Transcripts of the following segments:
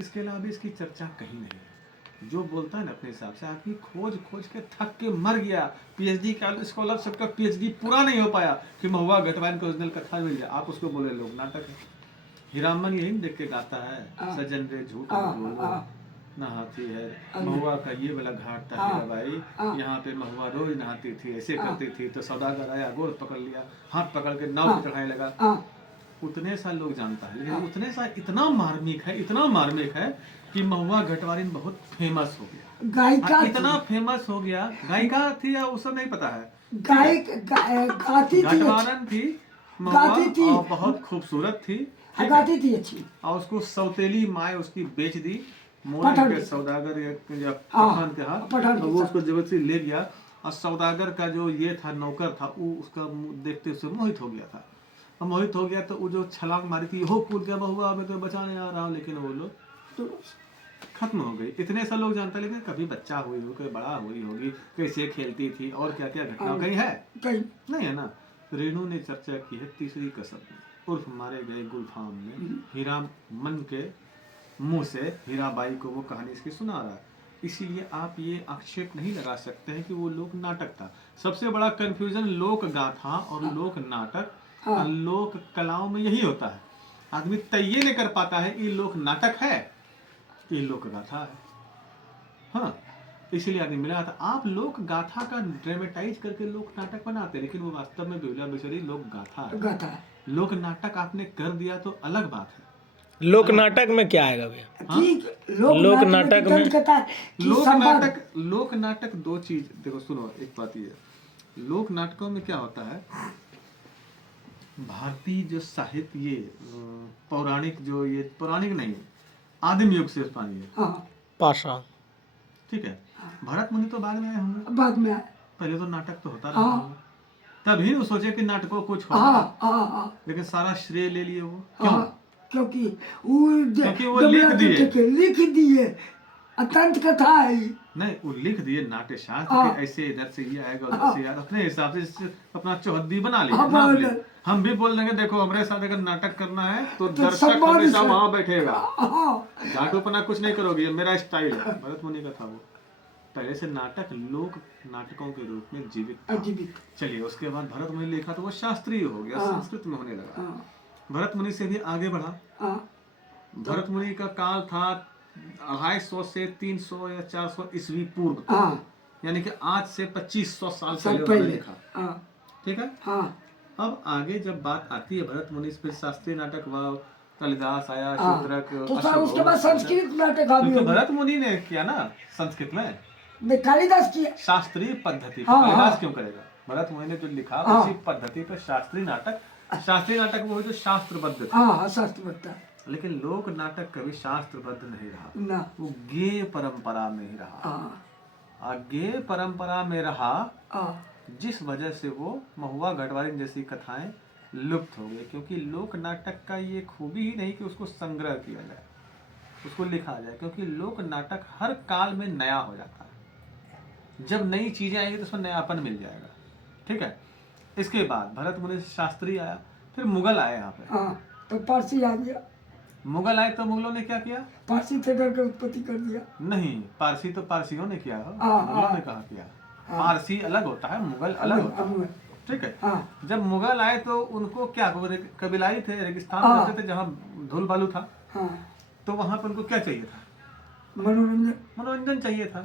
इसके अलावा भी इसकी चर्चा कहीं नहीं है। जो बोलता है ना अपने हिसाब से, आदमी खोज खोज के थक के मर गया, पीएचडी का स्कॉलरशिप का पीएचडी पूरा नहीं हो पाया कि महुआ गढ़वाल की ओरिजिनल कथा मिल जाए, आप उसको बोले लोग नाटक है। हीरामन यही देख के गाता है, सजन रे झूठ बोलो ना हाथी है, महुआ का ये वाला घाट था हीरा भाई, यहाँ पे महुआ रोज नहाती थी, ऐसे करती थी, तो सौदागर आया, गोड़ पकड़ लिया, हाथ पकड़ के नाव पे चढ़ाने लगा। उतने सा लोग जानता है, लेकिन उतने सा इतना मार्मिक है, इतना मार्मिक है कि महुआ गढ़वालिन बहुत फेमस हो गया, गायिका इतना फेमस हो गया। गायिका थी या उस नहीं पता है, गढ़वालन थी महुआ, और बहुत खूबसूरत थी, गाती थी अच्छी, और उसको सौतेली माए उसकी बेच दी मोहन के सौदागर या पठान के हाथ, तो वो उसको जबरदस्ती ले गया, और सौदागर का जो ये था नौकर था, वो उसका देखते उससे मोहित हो गया था। मोहित हो गया तो वो जो छलांग मारी थी, हो कूद गया महुआ, मैं तो बचाने आ रहा हूँ, लेकिन वो लोग तो खत्म हो गई। इतने सा लोग जानता, लेकिन कभी बच्चा हुई हो, कोई बड़ा हुई होगी, कैसे खेलती थी, और क्या क्या घटना कहीं है, कहीं नहीं है ना। रेणु ने चर्चा की है तीसरी कसम में, उर्फ मारे गए गुलफाम में हीरा मन के मुंह से हीराबाई को वो कहानी इसकी सुना रहा है। इसीलिए आप ये आक्षेप नहीं लगा सकते हैं कि वो लोक नाटक था। सबसे बड़ा कंफ्यूजन लोक गाथा और लोक नाटक, लोक कलाओं में यही होता है। आदमी तय नहीं कर पाता है ये लोक नाटक है, ये लोक गाथा है। हाँ, इसीलिए आदमी मिला था। आप लोक गाथा का ड्रामेटाइज करके लोक नाटक बनाते, लेकिन वो वास्तव में बिरला बिचरी लोक गाथा है। लोक नाटक आपने कर दिया तो अलग बात है। लोक नाटक में क्या आएगा भैया? लोक नाटक में लोक नाटक दो चीज देखो, सुनो, एक बात ये, लोक नाटकों में क्या होता है, भारतीय जो साहित्य ये पौराणिक, जो ये पौराणिक नहीं है, आदिम युग से है पाषाण, ठीक है। भरत मुनि तो बाद में आए होंगे, बाद में आए, पहले तो नाटक तो होता रहा, तभी वो सोचे कि नाटकों कुछ होगा, लेकिन सारा श्रेय ले लिए वो, क्यों? क्योंकि वो लिख दिए अत्यंत कथा है, नहीं वो लिख दिए नाट्य शास्त्र, ऐसे इधर से ये आएगा उधर से आएगा, अपने हिसाब से अपना चौहद्दी बना लिया। हम भी बोल देंगे देखो हमारे साथ अगर नाटक करना है तो दर्शक हमेशा वहां बैठेगा, घाटोपना कुछ नहीं करोगे, ये मेरा स्टाइल है। भरत मुनि का था वो, पहले से नाटक लोक नाटकों के रूप में जीवित। चलिए, उसके बाद भरत मुनि लिखा तो वो शास्त्रीय हो गया, संस्कृत में होने लगा। भरत मुनि से भी आगे बढ़ा। भरत मुनि का काल था 250 से 300 या 400 ईस्वी पूर्व, यानी कि आज से 2500 साल पहले लिखा, ठीक है। अब आगे जब बात आती है भरत मुनि, फिर शास्त्रीय नाटक हुआ, कालिदास आया, शूद्रक, तो उसके बाद संस्कृत नाटक आ गया। भरत मुनि ने किया ना संस्कृत में, कालिदास किया शास्त्रीय पद्धति। कालिदास क्यों करेगा? भरत मुनि ने जो लिखा उसी पद्धति पर शास्त्रीय नाटक। शास्त्रीय नाटक वो जो शास्त्रबद्ध था, शास्त्रबद्ध। लेकिन लोक नाटक कभी शास्त्रबद्ध नहीं रहा, वो गेय परंपरा में ही रहा। गेय परंपरा में रहा, जिस वजह से वो महुआ गढ़वालिन जैसी कथाएं लुप्त हो गई। क्योंकि लोक नाटक का ये खूबी ही नहीं कि उसको संग्रह किया जाए, उसको लिखा जाए, क्योंकि लोक नाटक हर काल में नया हो जाता है। जब नई चीजें आएंगी तो उसमें नयापन मिल जाएगा, ठीक है। इसके बाद भरत मुनि से शास्त्री आया, फिर मुगल आए यहाँ पे, तो पारसी आ गया। मुगल आए तो मुगलों ने क्या किया? पारसी थिएटर की उत्पत्ति कर दिया। नहीं, पारसी तो पारसियों ने किया, मुगलों ने कहा किया। पारसी अलग होता है, मुगल अलग होता है, ठीक है। जब मुगल आए तो उनको क्या, कबीलाई थे, रेगिस्तान रहते थे जहाँ धूल बालू था, तो वहां पर उनको क्या चाहिए था? मनोरंजन चाहिए था।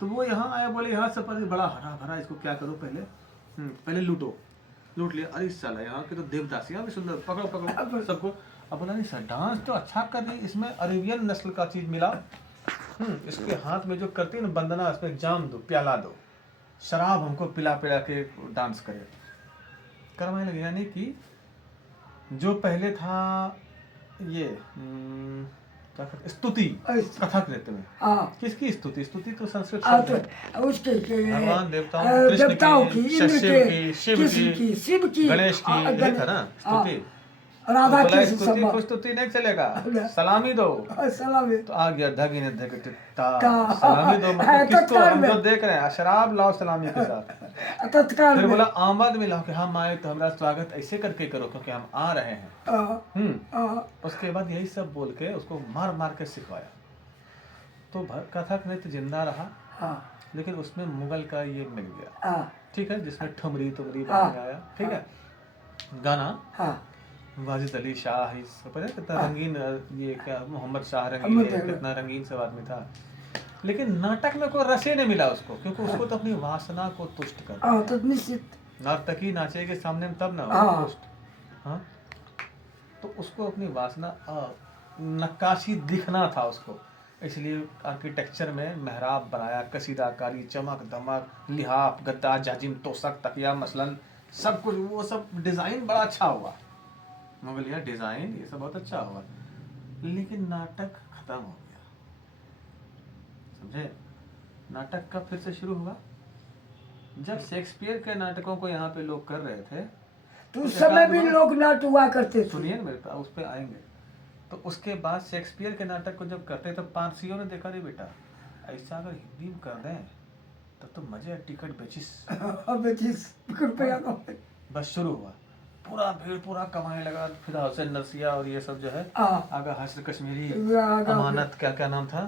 तो वो यहाँ आया, बोले यहाँ से बड़ा हरा भरा, इसको क्या करो, पहले लूट लिया। अरे साला यहाँ के तो देवदासियां भी सुंदर, पकड़ो सबको। अब बोला नहीं सर, डांस तो अच्छा कर रही, इसमें अरेबियन नस्ल का चीज मिला, इसके हाथ में जो करती है ना बंदना, इसमें जाम दो, प्याला दो, शराब हमको पिला पिला के डांस करे, करवाने लगे। यानी कि जो पहले था ये स्तुति कथक नृत्य में, किसकी स्तुति? स्तुति तो संस्कृत भगवान देवताओं की, शिव की, गणेश की, यही था ना स्तुति। राधा की स्तुति नहीं चलेगा, सलामी दो, सलामी तो आ गया धगी ने सलामी दो, मतलब किसको? हम जो देख रहे हैं, शराब लाओ सलामी के साथ। फिर बोला आमद में लाओ कि हम आए तो हमारा स्वागत ऐसे करके करो क्योंकि हम आ रहे हैं। उसके बाद यही सब बोल के उसको मार मार के सिखवाया। तो कथक नृत्य जिंदा रहा, हाँ लेकिन उसमें मुगल का ये मिल गया, हाँ ठीक है, जिसमें ठुमरी तुमरी गाया, ठीक है, गाना हाँ वाजिद अली शाह, इसको पता है कितना रंगीन, ये क्या मोहम्मद शाह रंगीन है, कितना रंगीन सब आदमी था, लेकिन नाटक में कोई रसे नहीं मिला उसको, क्योंकि उसको तो अपनी वासना को तुष्ट कर, तो निश्चित नर्तकी नाचेगी सामने में तब ना हाँ। हो तुष्ट, हाँ, तो उसको अपनी वासना नक्काशी दिखना था उसको, इसलिए आर्किटेक्चर में मेहराब बनाया, कसीदाकारी, चमक दमक, लिहाफ, गद्दा, जाजिम, तोशक, तकिया, मसलन सब कुछ, वो सब डिजाइन बड़ा अच्छा हुआ, मुगलिया डिजाइन ये सब बहुत अच्छा हुआ, लेकिन नाटक खत्म हो गया, समझे। नाटक कब फिर से शुरू हुआ? जब शेक्सपियर के नाटकों को यहाँ पे लोग कर रहे थे, तो उस समय भी लोग नाट हुआ करते थे। सुनिए ना मेरे पास, उस पे आएंगे। तो उसके बाद शेक्सपियर के नाटक को जब करते तो पारसियों ने देखा, रे बेटा ऐसा अगर हिंदी में कर दें तो मजे, टिकट बेचिस रुपया का बस शुरू हुआ, पूरा भीड़ पूरा कमाने लगा, फिर हुसैन नरसिया और ये सब जो है, आगा हश्र कश्मीरी, अमानत, क्या क्या नाम था,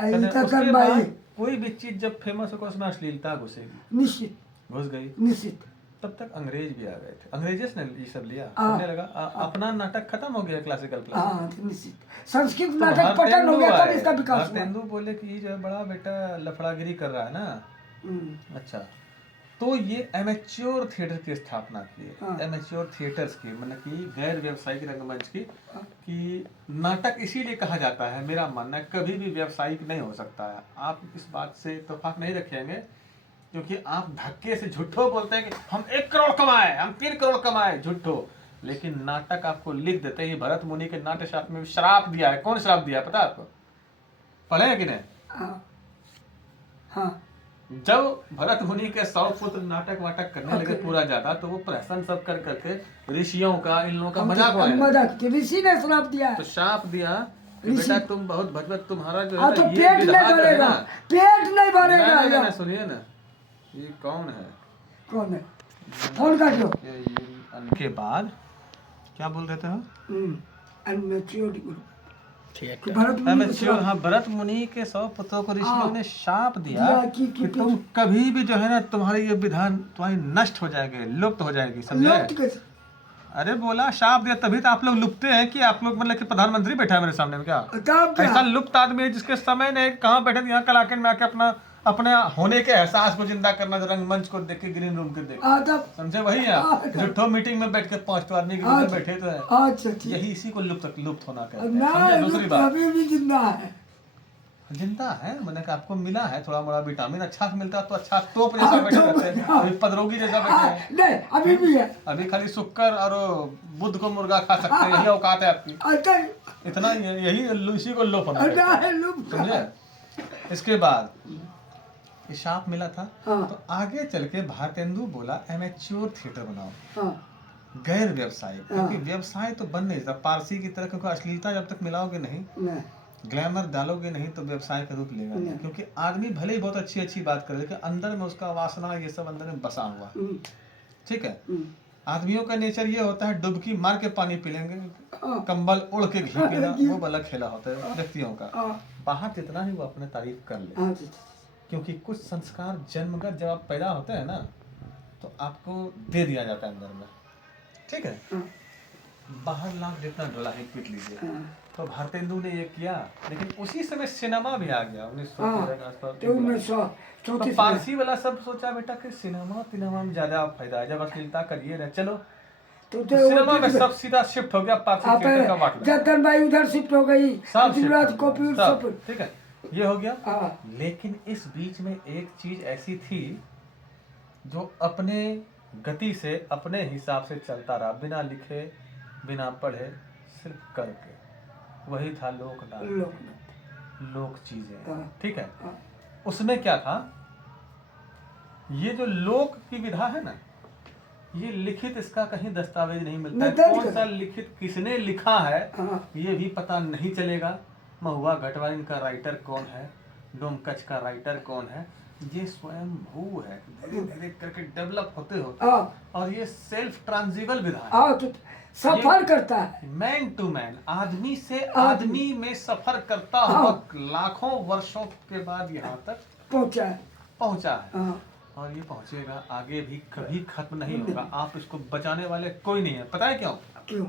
उसके बाद कोई भी चीज जब फेमस होगा उसमें अश्लीलता घुसेगी, निश्चित घुस गई, निश्चित। तब तक अंग्रेज भी आ गए थे, अंग्रेज ने ये सब लिया, समझने लगा, अपना नाटक खत्म हो गया, क्लासिकल निश्चित संस्कृत नाटक पतन हो गया, तब इसका विकास हुआ। तेंदु बोले कि ये जो है बड़ा बेटा लफड़ागिरी कर रहा है ना, अच्छा, तो ये एमेच्योर थिएटर की स्थापना की है, एमेच्योर थिएटर्स की, मतलब कि गैर व्यवसायिक रंगमंच की, कि नाटक इसीलिए कहा जाता है, मेरा मानना है कभी भी व्यवसायिक नहीं हो सकता है, आप इस बात से इत्तेफाक नहीं रखेंगे, क्योंकि आप धक्के से झूठो बोलते हैं कि हम 1 करोड़ कमाए, हम 3 करोड़ कमाए, झूठो, लेकिन नाटक आपको लिख देते हैं, भरत मुनि के नाट्य शास्त्र में श्राप दिया है, कौन श्राप दिया है पता है आपको, पढ़े हैं कि नहीं? हाँ। जब भरत मुनि के 100 पुत्र नाटक वाटक करने लगे पूरा ज्यादा, तो वो प्रहसन सब कर करके ऋषियों का, इन लोगों का मजाक उड़ाया, ऋषि ने श्राप दिया, तो श्राप दिया कि बेटा तुम बहुत भजवत, तुम्हारा जो है तो पेट नहीं भरेगा, पेट नहीं भरेगा। सुनिए ना, ये कौन है, कौन है, फोन कर दो। के बाद क्या बोल रहे थे हाँ, भरत मुनि के 100 पुत्रों को ऋषियों ने शाप दिया कि तुम कभी भी जो है ना, तुम्हारे ये विधान तुम्हारी नष्ट हो जाएंगे, लुप्त हो जाएगी, समझे। अरे बोला शाप दिया, तभी तो आप लोग लुप्ते हैं, कि आप लोग मतलब कि प्रधानमंत्री बैठा है मेरे सामने में, क्या ऐसा लुप्त आदमी है जिसके समय ने कहाँ बैठे, यहाँ कलाकंद में आके अपने होने के एहसास को जिंदा करना, रंगमंच को देख के, ग्रीन रूम को देख, समझे, वही है झूठो मीटिंग में बैठ के 5 आदमी के रूप में बैठे तो है, यही इसी को लुप्त होना कहते हैं। दूसरी बात, अभी भी जिंदा है, जिंदा है, मैंने कहा आपको मिला है थोड़ा मोड़ा विटामिन, अच्छा मिलता तो अच्छा तोप जैसा बैठे रहते हैं, अभी पदरोगी जैसा बैठे हैं, नहीं अभी भी है, अभी खाली शुक्र और बुध को मुर्गा खा सकते हैं, यही औकात है आपकी, इतना यही इसी को लोप होना, समझे। इसके बाद शाप मिला था, तो आगे चल के भारतेंदु बोला एमेच्योर थिएटर बनाओ, गैर व्यवसायिक, क्योंकि व्यवसाय तो बन नहीं सकता पारसी की तरह, क्योंकि अश्लीलता जब तक मिलाओगे नहीं, ग्लैमर डालोगे नहीं, तो व्यवसाय का रूप लेगा नहीं, क्योंकि आदमी भले ही बहुत अच्छी बात करे, लेकिन अंदर में उसका वासना ये सब अंदर में बसा हुआ, ठीक है। आदमियों का नेचर ये होता है, डुबकी मार के पानी पी लेंगे, कंबल उड़ के घी पीना, वो वाला खेला होता है व्यक्तियों का, बाहर जितना ही वो अपने तारीफ कर ले, क्योंकि कुछ संस्कार जन्मगत जब आप पैदा होते हैं ना, तो आपको दे दिया जाता है अंदर में, ठीक है। बाहर लाख जितना डोला है पीट लीजिए, तो भारतेंदु ने ये किया, लेकिन उसी समय सिनेमा भी आ गया 1913 के आसपास, तो पारसी वाला सब सोचा बेटा कि सिनेमा में ज्यादा फायदा है, जब अश्लीलता करिए ना, चलो तो सिनेमा में सब सीधा शिफ्ट हो गया, पारसी थिएटर का बाटला, जतन भाई उधर शिफ्ट हो गई, सब ठीक है, ये हो गया। लेकिन इस बीच में एक चीज ऐसी थी जो अपने गति से, अपने हिसाब से चलता रहा, बिना लिखे बिना पढ़े, सिर्फ करके, वही था लोक नाट्य, लोक चीजें, ठीक है। उसमें क्या था, ये जो लोक की विधा है ना, ये लिखित इसका कहीं दस्तावेज नहीं मिलता है, कौन सा लिखित किसने लिखा है ये भी पता नहीं चलेगा, महुआ घटवाइन का राइटर कौन है, डोमकच का राइटर कौन है, ये स्वयं भू है, धीरे धीरे करके डेवलप होते और ये सेल्फ ट्रांजिबल विधा है, सफर करता है, मैन टू मैन, आदमी से आदमी में सफर करता हुआ लाखों वर्षों के बाद यहाँ तक पहुंचा है। हाँ। और ये पहुंचेगा, आगे भी कभी खत्म नहीं होगा। आप इसको बचाने वाले कोई नहीं है। पता है क्यों?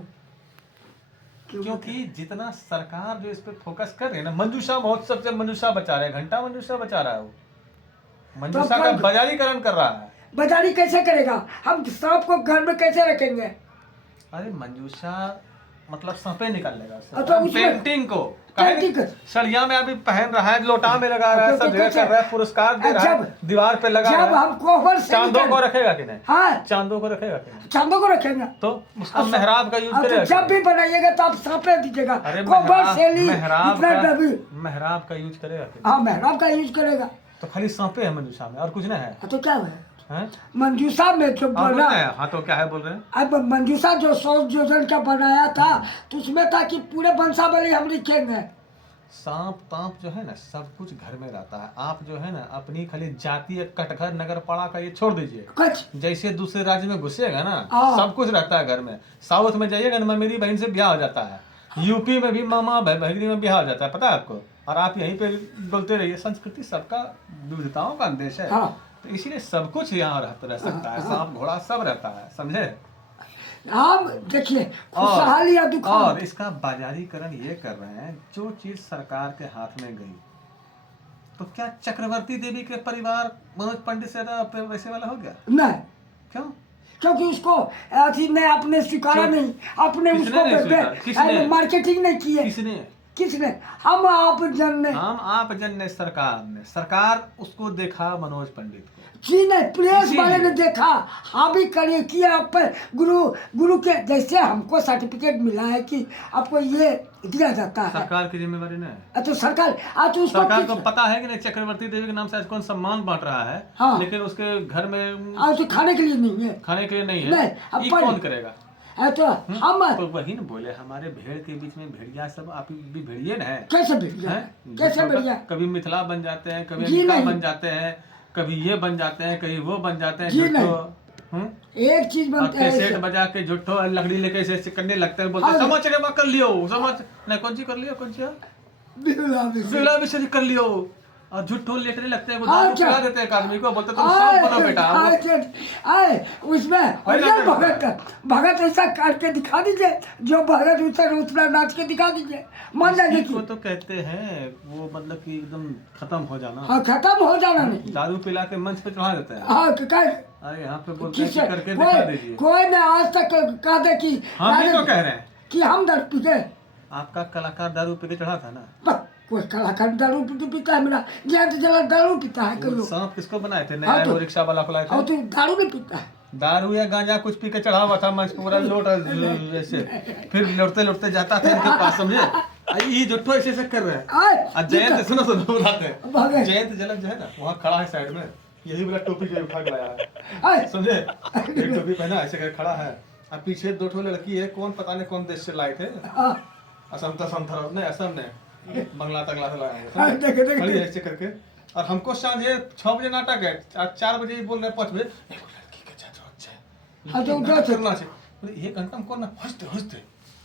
क्योंकि जितना सरकार जो इस पे फोकस कर रही है ना, मंजूषा महोत्सव से मंजूषा बचा रहे हैं, घंटा मंजूषा बचा रहा है, वो मंजूषा का बाजारीकरण कर रहा है। बाजारी कैसे करेगा? हम सांप को घर में कैसे रखेंगे? अरे मंजूषा मतलब सांपे निकाल लेगा अच्छा, पेंटिंग को पेंटिंग सड़िया में अभी पहन रहा है, लोटा में लगा रहा है, सब जगह कर रहा है, पुरस्कार दे रहा है, दीवार पे लगा रहा है। जब हम कोहबर से चांदों को रखेगा कि नहीं? हाँ, चांदों को रखेगा कि नहीं? चांदों को रखेंगे तो उसका मेहराब का यूज करेगा। जब भी बनाइएगा तो आप सांपे दीजिएगा। अरे कोहबर शैली मेहराब इतना का यूज करेगा। हाँ, मेहराब का यूज करेगा। तो खाली सांपे है मंजूषा में और कुछ नहीं है? तो क्या है मंजूषा में जो बना? हाँ तो क्या है बोल रहे हैं? अब मंजूषा जो 100 योजन का बनाया था तो उसमें था कि पूरे वंशावली हम लिखेंगे। सांप तांप जो है ना सब कुछ घर में रहता है। आप जो है ना अपनी खाली जातीय कटघर नगर पाड़ा का ये छोड़ दीजिए। कुछ जैसे दूसरे राज्य में घुसेगा ना सब कुछ रहता है घर में। साउथ में जाइएगा ना मेरी बहन से ब्याह हो जाता है। यूपी में भी मामा बहनी में ब्याह हो जाता है, पता है आपको? और आप यहीं पे बोलते रहिए। संस्कृति सबका विविधताओं का देश है। तो इसीलिए सब कुछ यहाँ रह सकता है। सांप घोड़ा सब रहता है, समझे? हम देखिए खुशहाली या दुख। और इसका बाजारीकरण ये कर रहे हैं, जो चीज सरकार के हाथ में गई तो क्या चक्रवर्ती देवी के परिवार मनोज पंडित से ज्यादा वैसे वाला हो गया? नहीं। क्यों? क्योंकि उसको अथी ने आपने स्वीकारा नहीं, अपने उसको मार्केटिंग नहीं की है। किसने? हम आप जन ने सरकार उसको देखा मनोज पंडित को। जी नहीं, प्रेस वाले ने देखा। हाँ भी करिए किया आप पर गुरु के जैसे हमको सर्टिफिकेट मिला है कि आपको ये दिया जाता है। सरकार की जिम्मेवारी नहीं है। तो सरकार को पता है कि नहीं चक्रवर्ती देवी के नाम से आज कौन सम्मान बांट रहा है। हाँ। लेकिन उसके घर में तो खाने के लिए नहीं है। खाने के लिए नहीं है। ये कौन करेगा? तो हम तो वही न बोले हमारे भेड़ के बीच में भेड़िया सब। आप भी भेड़िए ना है? कैसे भेड़िया? कभी मिथिला बन जाते हैं, कभी अमेरिका बन जाते हैं, कभी ये बन जाते हैं, कभी वो बन जाते हैं। एक चीज बनते हैं कैसेट बजा के झुट्ठो लकड़ी लेके ऐसे करने लगते हैं, बोलते हैं समझ रे कर लियो, समझ नहीं कौन सी कर लियो, कौन सी बिगला भी कर लियो। और झुट्ठो लेटने लगते हैं, वो दारू पिला देते हैं आदमी को, बोलते तुम सब बोलो बेटा। उसमें भगत ऐसा करके दिखा दीजिए, जो भगत उतना नाच के दिखा दीजिए, मान जाएंगे। वो तो कहते हैं वो मतलब कि एकदम खत्म हो जाना। हाँ, खत्म हो जाना नहीं। दारू पिला के मंच पे चढ़ा देते हैं। हाँ, अरे यहाँ पे बोलते हैं कि करके दिखा दीजिए। कोई ने आज तक कह दे कि हम भी तो कह रहे हैं कि हम दारू पी गए। आपका कलाकार दारू पी के चढ़ा था ना? कोई कलाकार दारू पीता है? मेरा जयंत जला दारू पीता है। कहीं सांप किसको बनाए थे? नया वो रिक्शा वाला खुलाए थे। तो दारू नहीं पीता है। दारू या गांजा कुछ पी के चढ़ा हुआ था मंच पूरा लोट ऐसे, फिर लौटते जाता था इनके पास, समझे? ये जुट्ठो ऐसे कर रहे हैं। जयंत सुनो बताते हैं। जयंत जलक जो है ना वहाँ खड़ा है साइड में, यही वाला टोपी जो उठा के लाया है, समझे? टोपी पहना ऐसे कर खड़ा है। अब पीछे 2 लड़की है, कौन पता नहीं कौन देश से लाए थे। असम नहीं, असम ने बंगला तंगला से लाया खड़ी ऐसे करके। और हमको सांझे 6 बजे नाटक है, 4 बजे बोल रहे 5 बजे करना चाहिए। 1 घंटा हमको ना हंसते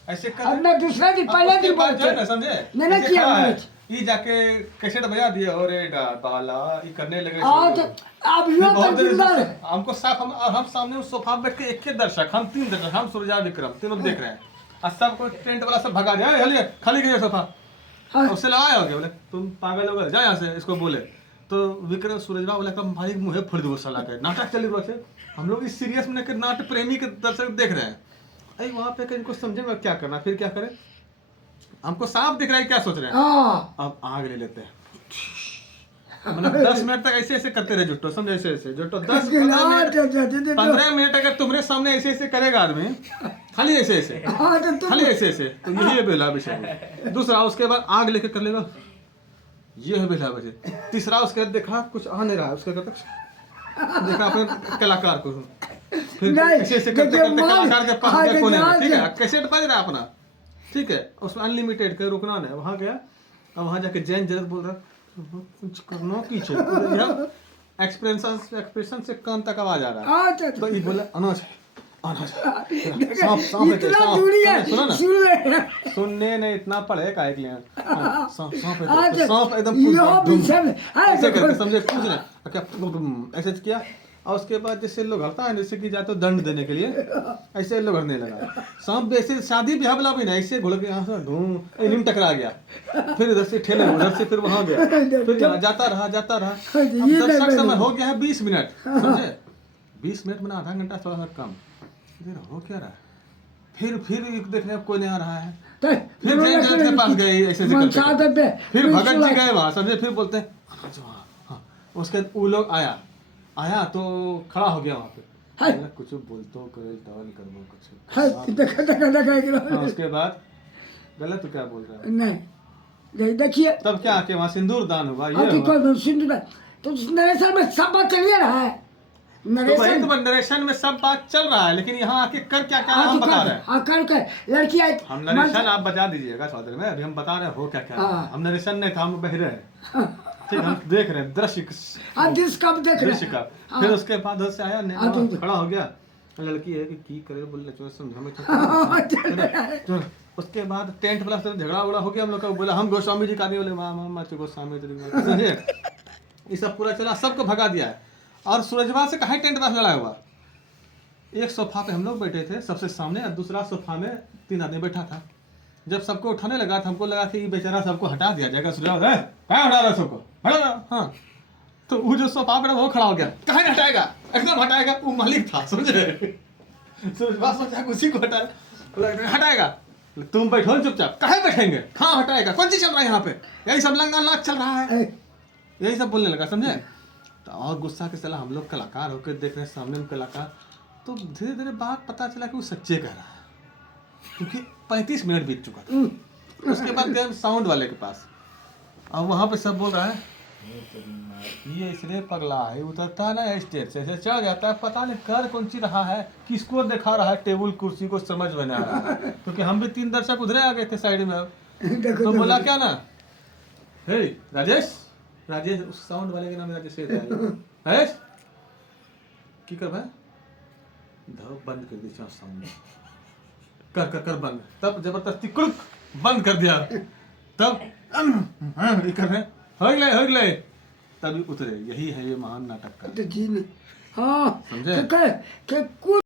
ऐसे कर दूसरा दिन पहले दिन बोलते ना, समझे? मैंने किया ये जाके कैसेट बजा दिए और बाला ये करने लगे। हमको साफ हम सामने उस सोफा बैठ के एक दर्शक, हम 3 दर्शक, हम सूर्या विक्रम तीनों देख रहे हैं। और सबको टेंट वाला सब भगा दिया, खाली गया सोफा। उससे लगाया हो गया, बोले तुम पागल हो गए, जा यहाँ से, इसको बोले। तो विक्रम सूरजवा बोले कम भाई मुँह फोड़ दो साला के नाटक चल रहा है। हम लोग इस सीरियस में नाट्य प्रेमी के दर्शक देख रहे हैं। अरे वहाँ पे इनको समझे में क्या करना, फिर क्या करें? हमको साफ दिख रहा है क्या सोच रहे हैं। अब आग ले लेते हैं, मतलब 10 मिनट तक ऐसे करते रहे जुट्टो, समझे? ऐसे जुट्टो 15 मिनट अगर तुम्हारे सामने ऐसे करेगा आदमी, खाली ऐसे खाली ऐसे, तो यही है बेला विषय। दूसरा उसके बाद आग लेके कर लेगा, ये है बेला विषय। तीसरा उसके बाद देखा कुछ आ नहीं रहा, उसके देखा अपने कलाकार को, फिर ऐसे करते कलाकार के पास गया कोने में, ठीक है? कैसेट बज रहा है अपना, ठीक है? उसमें अनलिमिटेड के रुकना नहीं। वहाँ गया और वहाँ जाके जैन जरत बोल रहा कुछ करना पीछे, एक्सप्रेशन से कान तक आवाज आ रहा है। तो ये बोला अनाज इतना दूरी है, सुनो ना, सुन ले। सुनने ने इतना पढ़े का एक लिया सांप आज सांप एकदम यो पीछे में, ऐसे करके समझे कुछ नहीं क्या ऐसे किया। और उसके बाद जैसे लोग हड़ता है जैसे कि जाते दंड देने के लिए, ऐसे लोग हड़ने लगा। सांप भी ऐसे शादी ब्याह वाला भी नहीं, ऐसे घुल के यहाँ से ढूंढ टकरा गया, फिर इधर से ठेले उधर से फिर वहां गया, फिर यहाँ जाता रहा। अब दर्शक समय हो गया है 20 मिनट, समझे 20 मिनट में आधा घंटा थोड़ा सा कम, इधर हो क्या रहा है। फिर देखने अब कोई नहीं आ रहा है, फिर जैन जज के पास गए ऐसे करके, फिर भगत जी गए वहां, समझे फिर बोलते हैं हाँ। उसके वो लोग आया तो खड़ा हो गया वहां पे, कुछ बोलतो करे टवन करबो कुछ। उसके बाद गलत तो क्या बोल रहा है नहीं, देखिए तब क्या कि वहां सिंदूर दान हुआ, ये तो नरेशन में सब बात चलिए रहा है, नरेशन में सब बात चल रहा है, लेकिन यहाँ आके कर क्या क्या हम बता रहे हैं। कर लड़की आई, हम नरेशन आप बता दीजिएगा सौदर में, अभी हम बता रहे हैं हो क्या क्या। हम नरेशन नहीं था, हम बहरे हैं, ठीक हम देख रहे हैं दृश्य कब देख रहे हैं। फिर उसके बाद से आया खड़ा हो गया, लड़की है कि की करे बोले समझा में। उसके बाद टेंट वाला से झगड़ा उड़ा हो गया हम लोग का, बोला हम गोस्वामी जी का नहीं, बोले मामा गोस्वामी जी, ये सब पूरा चला, सबको भगा दिया है। और सूरजवा से कहा टेंट वाला लड़ा हुआ, एक सोफा पे हम लोग बैठे थे सबसे सामने, और दूसरा सोफा में 3 आदमी बैठा था। जब सबको उठाने लगा तो हमको लगा कि ये बेचारा सबको हटा दिया जाएगा, सूरजवा हटा रहा सबको, हटा। हाँ तो वो जो सोफा पे वो खड़ा हो गया, कहाँ हटाएगा, एकदम हटाएगा, वो मालिक था समझे। सूरजवा सोचा उसी को हटाएगा, तुम बैठो चुपचाप, कहाँ बैठेंगे, कहाँ हटाएगा, कौन चीज चल रहा है यहाँ पे, यही सब लंगा नाच चल रहा है, यही सब बोलने लगा समझे। तो और गुस्सा के चला, हम लोग कलाकार होकर देख रहे हैं सामने में कलाकार, तो धीरे धीरे बात पता चला कि वो सच्चे कह रहा है, क्योंकि 35 मिनट बीत चुका था। उसके बाद गए साउंड वाले के पास, और वहाँ पे सब बोल रहा है ये इसलिए पगला है, उतरता है ना स्टेज से चढ़ जाता है, पता नहीं कर कौन सी रहा है, किसको दिखा रहा है, टेबल कुर्सी को समझ में आ रहा है, क्योंकि हम भी 3 दर्शक उधरे आ गए थे साइड में। अब तो बोला क्या ना, हे राजेश उस साउंड वाले के नाम राजेश है, की कर भाई धब बंद कर दी साउंड, कर बंद, तब जबरदस्ती कुल बंद कर दिया, तब कर रहे हो गए तभी उतरे। यही है ये महान नाटक का, हाँ समझे। कुछ